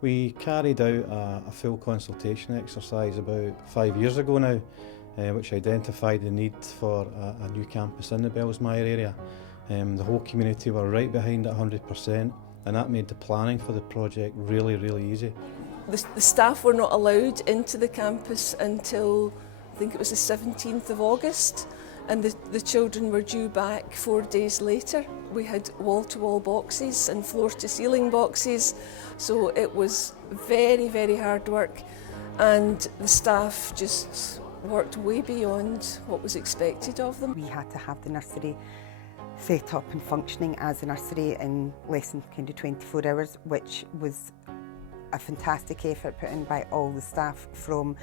We carried out a full consultation exercise about 5 years ago now, which identified the need for a new campus in the Bellsmire area. The whole community were right behind it 100%, and that made the planning for the project really, really easy. The staff were not allowed into the campus until, I think it was the 17th of August, and the children were due back 4 days later. We had wall-to-wall boxes and floor-to-ceiling boxes, so it was very, very hard work, and the staff just worked way beyond what was expected of them. We had to have the nursery set up and functioning as a nursery in less than kind of 24 hours, which was a fantastic effort put in by all the staff from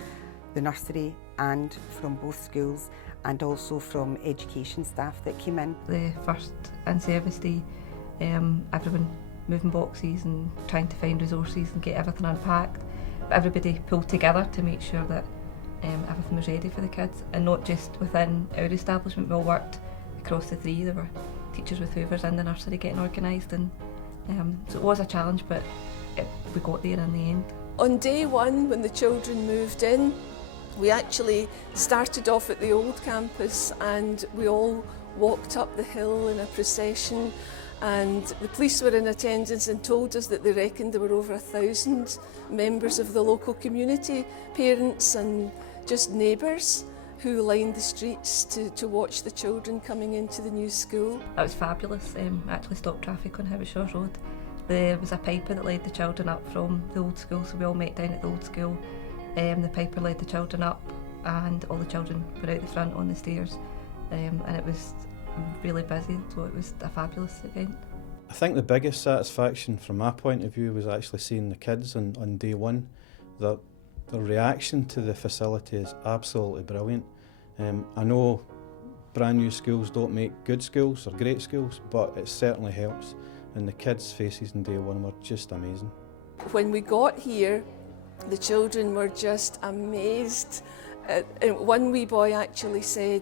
the nursery and from both schools, and also from education staff that came in. The first in-service day, everyone moving boxes and trying to find resources and get everything unpacked. But everybody pulled together to make sure that everything was ready for the kids, and not just within our establishment. We all worked across the three. There were teachers with hoovers in the nursery getting organised, and so it was a challenge, but we got there in the end. On day one, when the children moved in, we actually started off at the old campus, and we all walked up the hill in a procession, and the police were in attendance and told us that they reckoned there were over 1,000 members of the local community, parents and just neighbours, who lined the streets to watch the children coming into the new school. That was fabulous. Actually stopped traffic on Hibishaw Road. There was a piper that led the children up from the old school, so we all met down at the old school. The piper led the children up, and all the children were out the front on the stairs, and it was really busy, so it was a fabulous event. I think the biggest satisfaction from my point of view was actually seeing the kids on day one. The reaction to the facility is absolutely brilliant. I know brand new schools don't make good schools or great schools, but it certainly helps, and the kids' faces on day one were just amazing. When we got here, the children were just amazed. And one wee boy actually said,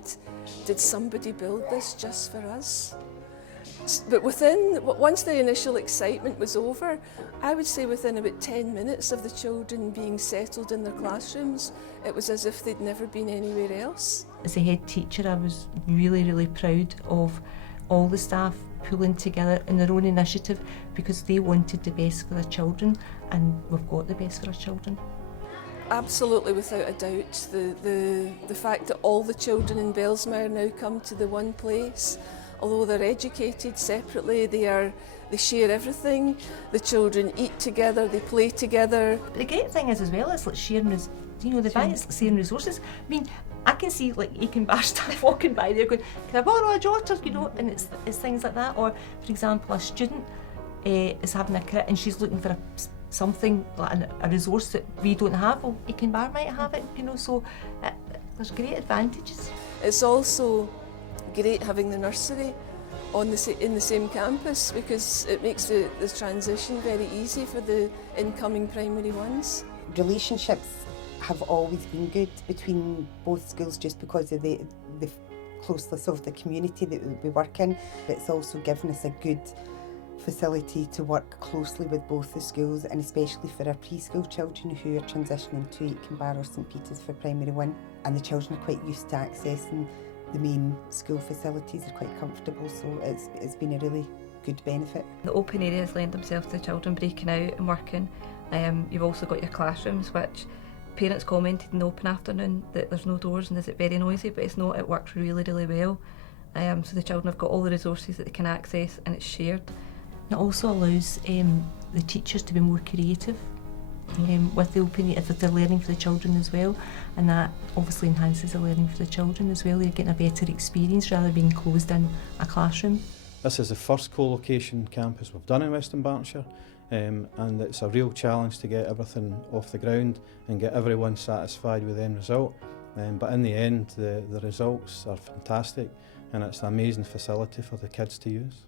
"Did somebody build this just for us?" But once the initial excitement was over, I would say within about 10 minutes of the children being settled in their classrooms, it was as if they'd never been anywhere else. As a head teacher, I was really, really proud of all the staff pulling together in their own initiative, because they wanted the best for their children, and we've got the best for our children. Absolutely, without a doubt. The fact that all the children in Bellsmire now come to the one place, although they're educated separately, they share everything. The children eat together, they play together. But the great thing is as well, it's like sharing, the fact it's like sharing resources. I mean, I can see like Aiken Bar staff walking by there going, "Can I borrow a jotter?" And it's things like that. Or, for example, a student is having a crit and she's looking for something like a resource that we don't have. Well, Aiken Bar might have it, so there's great advantages. It's also great having the nursery in the same campus, because it makes the transition very easy for the incoming primary ones. Relationships have always been good between both schools, just because of the closeness of the community that we work in. It's also given us a good facility to work closely with both the schools, and especially for our preschool children who are transitioning to Aiken Bar or St Peter's for primary one. And the children are quite used to accessing the main school facilities, are quite comfortable, so it's been a really good benefit. The open areas lend themselves to children breaking out and working. You've also got your classrooms, which parents commented in the open afternoon that there's no doors and is it very noisy, but it's not. It works really, really well. So the children have got all the resources that they can access, and it's shared. It also allows the teachers to be more creative with the open, if they're learning for the children as well, and that obviously enhances the learning for the children as well. They're getting a better experience rather than being closed in a classroom. This is the first co-location campus we've done in Western Bartonshire, and it's a real challenge to get everything off the ground and get everyone satisfied with the end result. But in the end, the results are fantastic, and it's an amazing facility for the kids to use.